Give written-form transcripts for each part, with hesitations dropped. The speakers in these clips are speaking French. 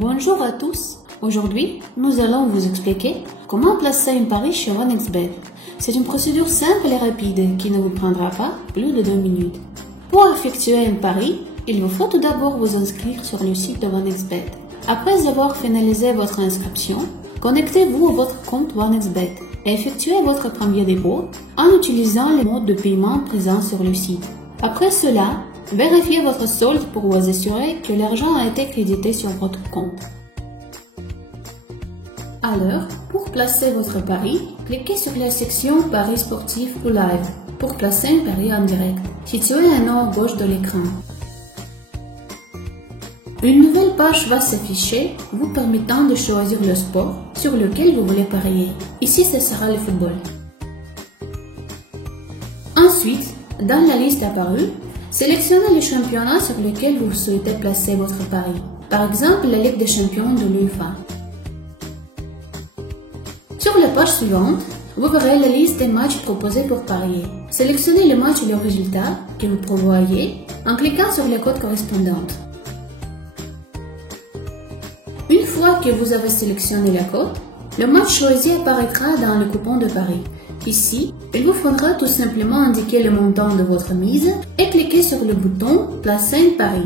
Bonjour à tous. Aujourd'hui, nous allons vous expliquer comment placer un pari sur OneXBet. C'est une procédure simple et rapide qui ne vous prendra pas plus de 2 minutes. Pour effectuer un pari, il vous faut tout d'abord vous inscrire sur le site de OneXBet. Après avoir finalisé votre inscription, connectez-vous à votre compte OneXBet et effectuez votre premier dépôt en utilisant les modes de paiement présents sur le site. Après cela, vérifiez votre solde pour vous assurer que l'argent a été crédité sur votre compte. Alors, pour placer votre pari, cliquez sur la section Paris sportif ou live pour placer un pari en direct, situé en haut à gauche de l'écran. Une nouvelle page va s'afficher, vous permettant de choisir le sport sur lequel vous voulez parier. Ici, ce sera le football. Ensuite, dans la liste apparue, sélectionnez le championnat sur lequel vous souhaitez placer votre pari. Par exemple, la Ligue des champions de l'UEFA. Sur la page suivante, vous verrez la liste des matchs proposés pour parier. Sélectionnez le match et le résultat que vous prévoyez en cliquant sur la cote correspondante. Une fois que vous avez sélectionné la cote, le match choisi apparaîtra dans le coupon de pari. Ici, il vous faudra tout simplement indiquer le montant de votre mise et cliquer sur le bouton « Placer un pari ».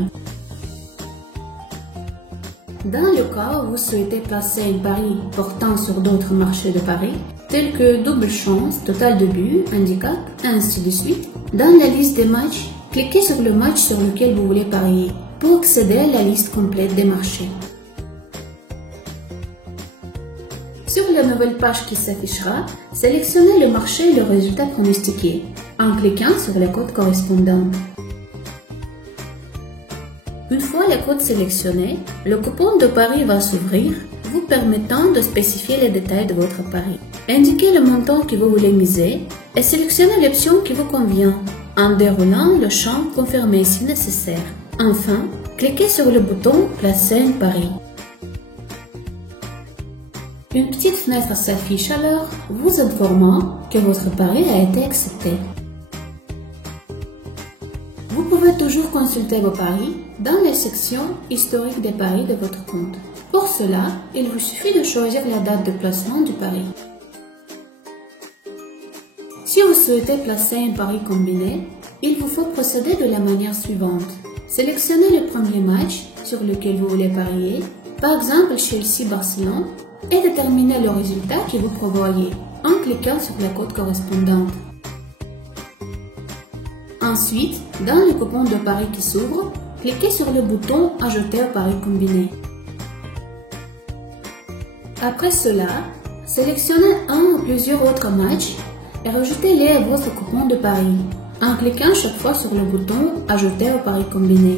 Dans le cas où vous souhaitez placer un pari portant sur d'autres marchés de paris, tels que double chance, total de but, handicap, et ainsi de suite, dans la liste des matchs, cliquez sur le match sur lequel vous voulez parier pour accéder à la liste complète des marchés. Sur la nouvelle page qui s'affichera, sélectionnez le marché et le résultat pronostiqué en cliquant sur la cote correspondante. Une fois la cote sélectionnée, le coupon de pari va s'ouvrir, vous permettant de spécifier les détails de votre pari. Indiquez le montant que vous voulez miser et sélectionnez l'option qui vous convient en déroulant le champ « Confirmer si nécessaire ». Enfin, cliquez sur le bouton « Placer un pari ». Une petite fenêtre s'affiche alors, vous informant que votre pari a été accepté. Vous pouvez toujours consulter vos paris dans la section « Historique des paris » de votre compte. Pour cela, il vous suffit de choisir la date de placement du pari. Si vous souhaitez placer un pari combiné, il vous faut procéder de la manière suivante. Sélectionnez le premier match sur lequel vous voulez parier, par exemple Chelsea-Barcelone, et déterminez le résultat que vous prévoyez en cliquant sur la cote correspondante. Ensuite, dans le coupon de pari qui s'ouvre, cliquez sur le bouton « Ajouter au pari combiné ». Après cela, sélectionnez un ou plusieurs autres matchs et rajoutez-les à votre coupon de pari en cliquant chaque fois sur le bouton « Ajouter au pari combiné ».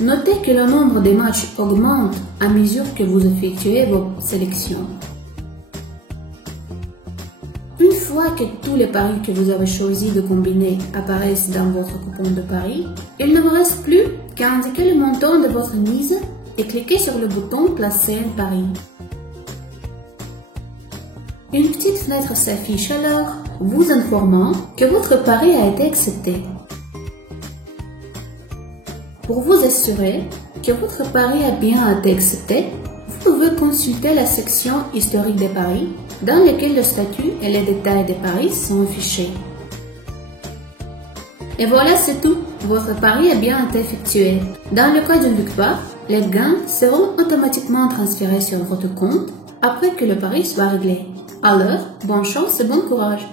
Notez que le nombre de matchs augmente à mesure que vous effectuez vos sélections. Une fois que tous les paris que vous avez choisi de combiner apparaissent dans votre coupon de pari, il ne vous reste plus qu'à indiquer le montant de votre mise et cliquer sur le bouton « Placer un pari ». Une petite fenêtre s'affiche alors, vous informant que votre pari a été accepté. Pour vous assurer que votre pari a bien été accepté, vous pouvez consulter la section « Historique des paris » dans laquelle le statut et les détails des paris sont affichés. Et voilà, c'est tout. Votre pari a bien été effectué. Dans le cas d'une victoire, les gains seront automatiquement transférés sur votre compte après que le pari soit réglé. Alors, bonne chance et bon courage!